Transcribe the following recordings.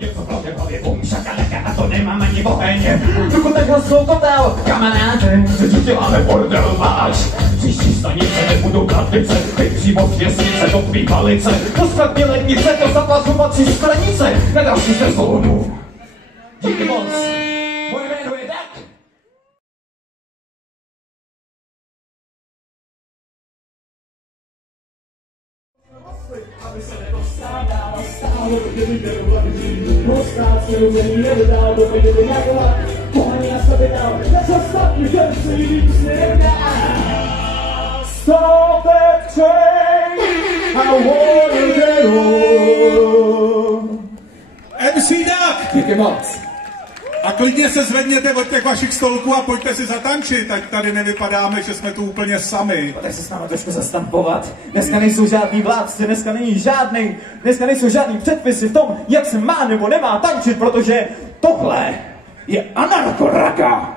Něco prostě hlavě bum, šakalaka, a to nemám ani boheně. Dokud takhle jsou kotel, kamaráde, co děláme bordel máš. Příští stanice nebudou kratice, ty přímo z věznice do tvý palice. Ostatní lednice, to zaplazovací sklenice, na další sezónu. Díky moc, moje jméno je tak. Aby se nedostával stále, kdyby byl hlavní. Postát se rozumí nedodal, do peněze nějaká. Pohaní na sebe dal, na co statný, že si víc nedá. Stop that train, I wanna get home. MC Duck! Díky moc. A klidně se zvedněte od těch vašich stolků a pojďte si zatančit, ať tady nevypadáme, že jsme tu úplně sami. Pojďte se s námi trošku zastampovat. Dneska nejsou žádný vládci, dneska nejsou žádný předpisy v tom, jak se má nebo nemá tančit, protože tohle je anarchoraka.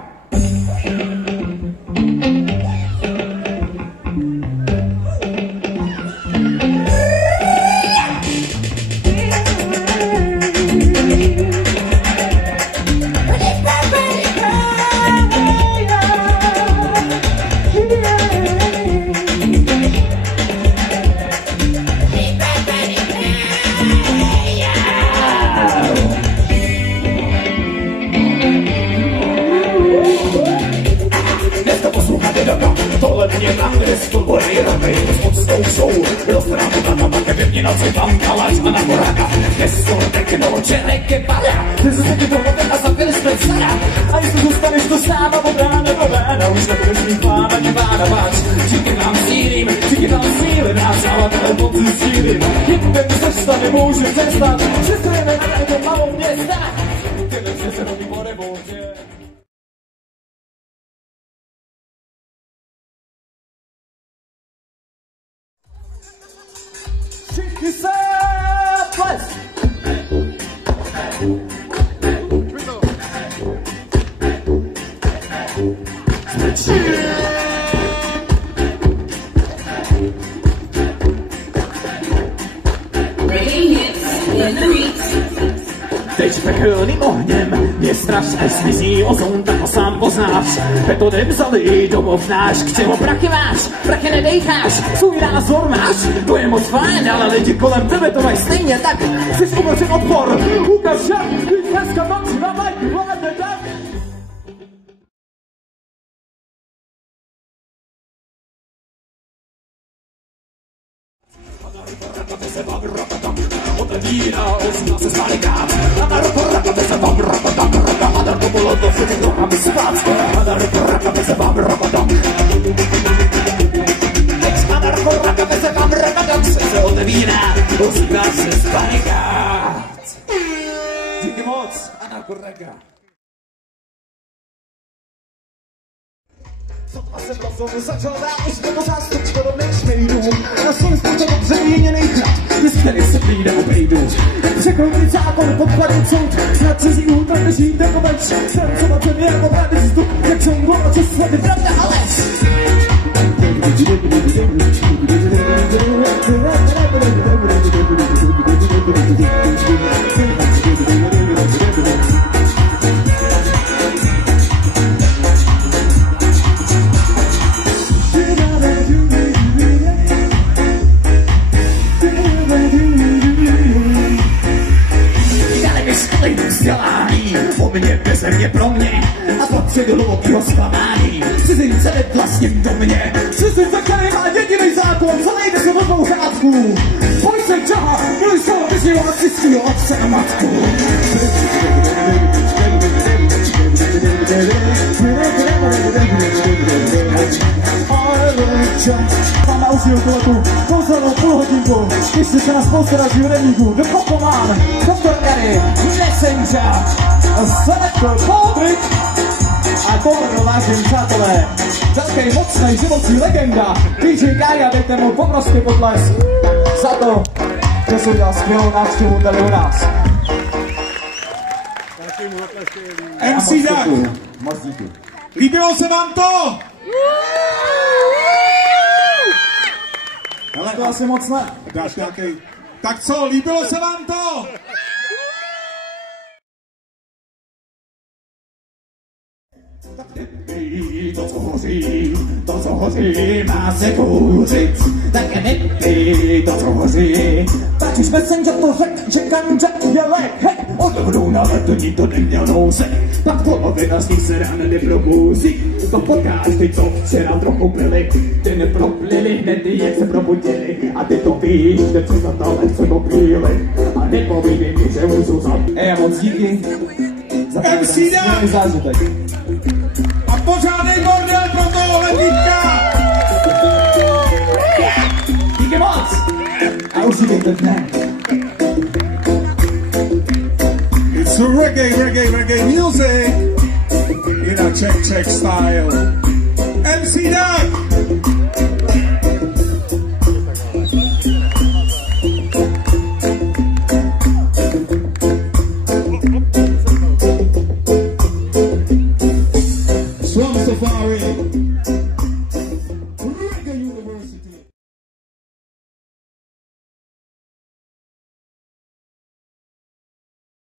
Tohle mě angres, to bude ramy, s podstou jsou, roztrávu na mama, keby noci tam kaláš a na moraka. Dnes jsou tekno, čeleke pada, ty se ti dohodne a zavili jsme vsada. A jestli zůstaneš tu sám, a rána, už nebudeš mít pána, divána váč. Díky nám síly, nás ale moci síly. Jinde mi cesta nemůže přestat, přestojeme na této malou města. Tyhle se robí po revoltě. Všichni se ples! Teď pekelným ohněm mě straš, až smizí ozon, tak ho sám poznáš. Metodem zalej domov náš, k čemu prachy máš, prachy nedejcháš, svůj názor máš, to je moc fajn, ale lidi kolem tebe to mají stejně tak. Chceš umlčet odpor, ukaž jak, když dneska noci na majky vládne tak. Otevírá osna se zvalikát. Anarchoraka se vám rapadam. Anarchopolo se ti nohami spát. Anarchoraka se vám rapadam. Anarchoraka se vám rapadam. Se otevírá osna se zvalikát. Díky moc, Anarchoraka. Sotva jsem rozhodl začal dát, už jsme pořád stočko do nečmejdu. Na svým způsobem přemíněnej chlad, bez který se přijde obejdu. Překročit zákon, podkladit soud, na cizí útok nežít jako več. Jsem zobačený jako pravý vzduch, jak jsem bylo, co slavy pravda a lež. Po mně, beze mě, pro mě a patří do hlubokýho zklamání. Cizince nevlastním do mě, cizince, který má jediný zákon, zalejde se do dvou řádků. Pojď sem čaha, miluj svého vyzněho a svýho otce a matku. Máme užiju tuhletu kouzelnou půlhodinku, těšte se na spoustu dalších hudebníků. The Popoman, Dr. Gary, Messenger, Selector Patrick a tohle, vážení přátelé, velký mocnej životní legenda DJ Gaia, dejte mu obrovský potlesk za to, že se udělal skvělou návštěvu tady u nás. MC Duck, moc díky. líbilo se vám to? Ale to asi moc ne. Dáš nějaký Tak co, líbilo se vám to? To, co hoří, má se kouřit. Tak nepij to, co hoří. Pak už messenger to řekl, že ganja je lék. Hej, odvrou na letní to neměl nouzek. Pak polovina z nich se ráno neprobouzí. To potkáš ty, co včera trochu pili. Ty neproplili hned, jak se probudili. A ty to víš, že co za to lehce popíli. A nepovídej mi, že můžu za... Moc díky. MC Dan! Zážitek. A pořádnej bordel pro tohle týpka! Díky moc! A určitě to dne. It's reggae music in a Czech style. MC Dan!